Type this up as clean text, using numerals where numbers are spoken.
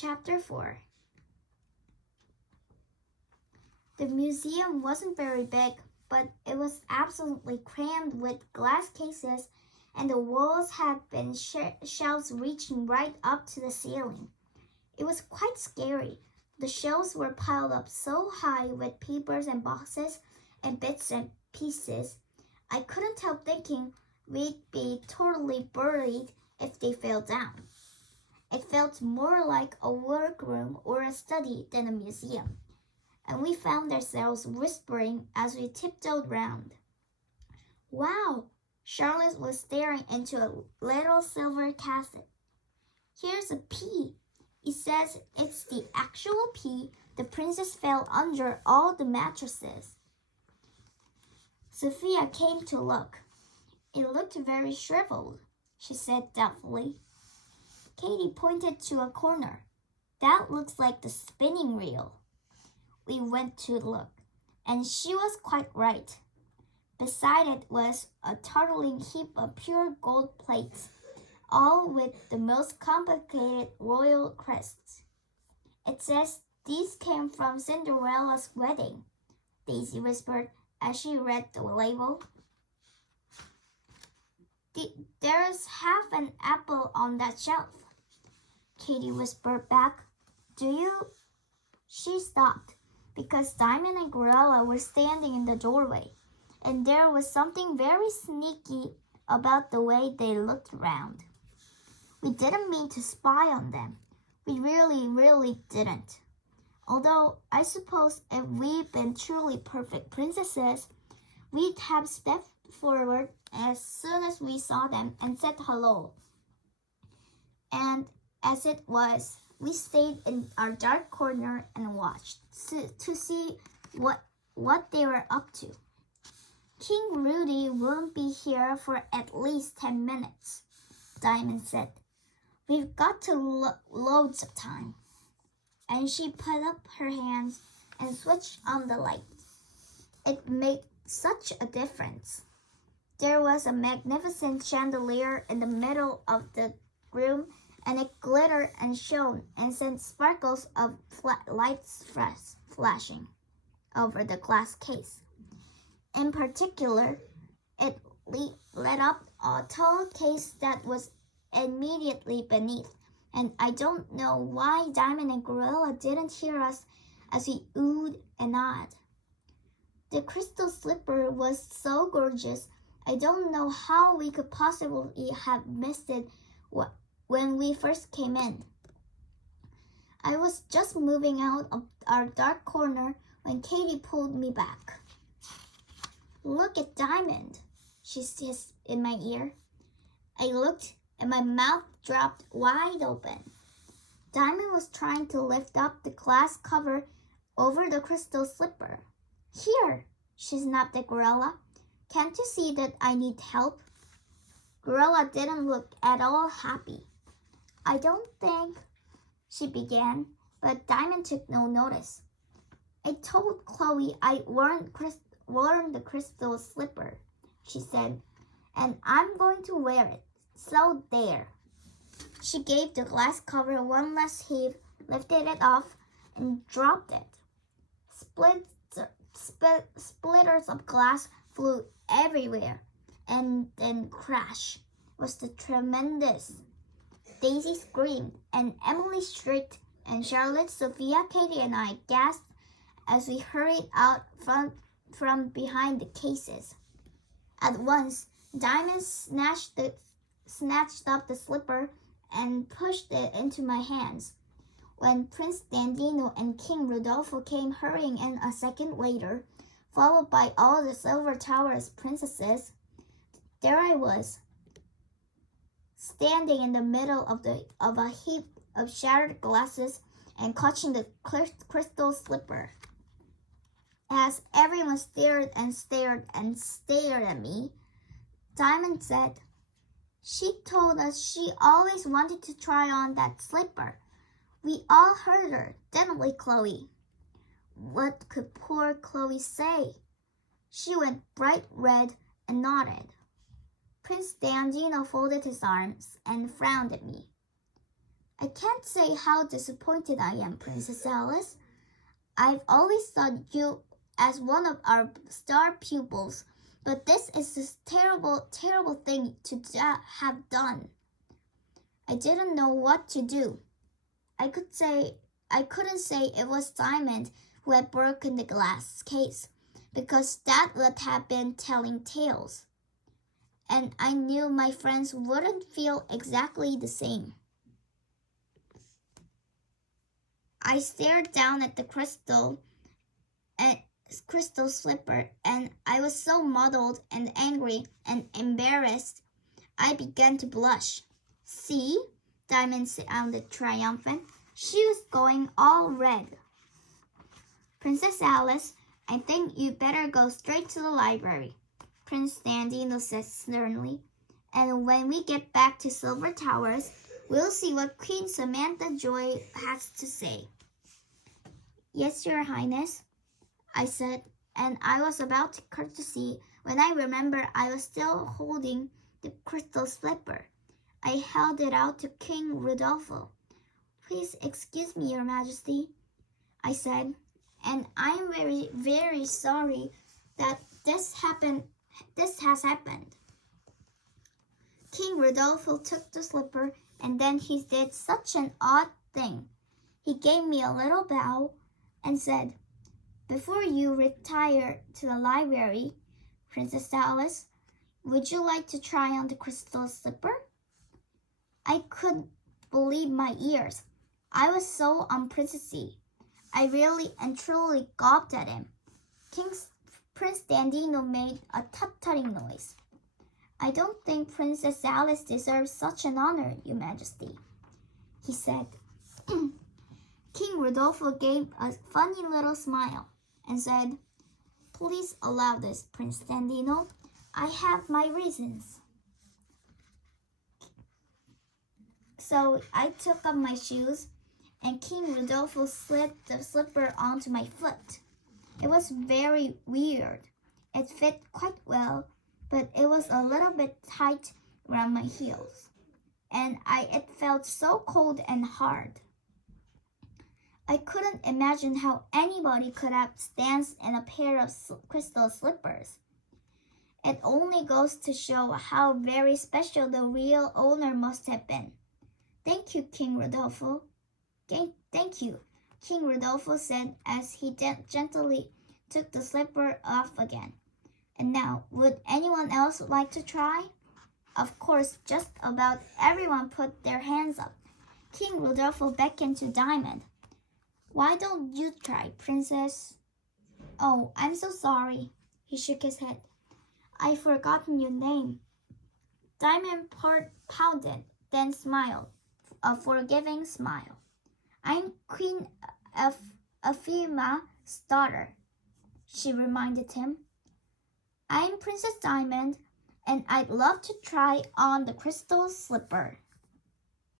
Chapter 4. The museum wasn't very big, but it was absolutely crammed with glass cases, and the walls had been shelves reaching right up to the ceiling. It was quite scary. The shelves were piled up so high with papers and boxes and bits and pieces. I couldn't help thinking we'd be totally buried if they fell down. It felt more like a workroom or a study than a museum, and we found ourselves whispering as we tiptoed round. Wow! Charlotte was staring into a little silver casket. Here's a pea. It says it's the actual pea the princess fell under all the mattresses. Sophia came to look. It looked very shriveled, she said doubtfully. Katie pointed to a corner. That looks like the spinning reel. We went to look, and she was quite right. Beside it was a tottering heap of pure gold plates, all with the most complicated royal crests. It says these came from Cinderella's wedding, Daisy whispered as she read the label. There's half an apple on that shelf, Katie whispered back. Do you? She stopped because Diamond and Gorilla were standing in the doorway, and there was something very sneaky about the way they looked around. We didn't mean to spy on them. We really didn't. Although I suppose if we'd been truly perfect princesses, we'd have stepped forward as soon as we saw them and said hello. And as it was, we stayed in our dark corner and watched to see what they were up to. King Rudy won't be here for at least 10 minutes, Diamond said. We've got loads of time. And she put up her hands and switched on the light. It made such a difference. There was a magnificent chandelier in the middle of the room, and it glittered and shone and sent sparkles of lights flashing over the glass case. In particular, it lit up a tall case that was immediately beneath, and I don't know why Diamond and Gorilla didn't hear us as we oohed and awed. The crystal slipper was so gorgeous, I don't know how we could possibly have missed it when we first came in. I was just moving out of our dark corner when Katie pulled me back. Look at Diamond, she hissed in my ear. I looked and my mouth dropped wide open. Diamond was trying to lift up the glass cover over the crystal slipper. Here, she snapped at Gorilla. Can't you see that I need help? Gorilla didn't look at all happy. I don't think, she began, but Diamond took no notice. I told Chloe I worn the crystal slipper, she said, and I'm going to wear it. So there. She gave the glass cover one last heave, lifted it off, and dropped it. Splitters of glass flew everywhere, and then crash was the tremendous. Daisy screamed, and Emily shrieked, and Charlotte, Sophia, Katie, and I gasped as we hurried out from behind the cases. At once, Diamond snatched up the slipper and pushed it into my hands. When Prince Dandino and King Rodolfo came hurrying in a second later, followed by all the Silver Tower's princesses, there I was, standing in the middle of a heap of shattered glasses and clutching the crystal slipper. As everyone stared and stared and stared at me, Diamond said, She told us she always wanted to try on that slipper. We all heard her, didn't we, Chloe? What could poor Chloe say? She went bright red and nodded. Prince Dandino folded his arms and frowned at me. I can't say how disappointed I am, Princess Alice. I've always thought you as one of our star pupils, but this is a terrible, terrible thing to have done. I didn't know what to do. I couldn't say it was Diamond who had broken the glass case, because that would have been telling tales. And I knew my friends wouldn't feel exactly the same. I stared down at the crystal slipper, and I was so muddled and angry and embarrassed, I began to blush. See? Diamond sounded triumphant. She was going all red. Princess Alice, I think you'd better go straight to the library, Prince Dandino said sternly. And when we get back to Silver Towers, we'll see what Queen Samantha Joy has to say. Yes, Your Highness, I said, and I was about to courtesy when I remembered I was still holding the crystal slipper. I held it out to King Rodolfo. Please excuse me, Your Majesty, I said, and I'm very, very sorry that this has happened. King Rodolfo took the slipper, and then he did such an odd thing. He gave me a little bow and said, Before you retire to the library, Princess Alice, would you like to try on the crystal slipper? I couldn't believe my ears. I was so unprincessy. I really and truly gawped at him. Prince Dandino made a tut-tutting noise. I don't think Princess Alice deserves such an honor, Your Majesty, he said. King Rodolfo gave a funny little smile and said, Please allow this, Prince Dandino. I have my reasons. So I took off my shoes, and King Rodolfo slid the slipper onto my foot. It was very weird. It fit quite well, but it was a little bit tight around my heels, and it felt so cold and hard. I couldn't imagine how anybody could have danced in a pair of crystal slippers. It only goes to show how very special the real owner must have been. Thank you, King Rodolfo. Thank you, King Rodolfo said as he gently took the slipper off again. And now, would anyone else like to try? Of course, just about everyone put their hands up. King Rodolfo beckoned to Diamond. Why don't you try, Princess? Oh, I'm so sorry. He shook his head. I've forgotten your name. Diamond pouted, then smiled, a forgiving smile. I'm Queen Ephima's daughter, she reminded him. I'm Princess Diamond, and I'd love to try on the crystal slipper.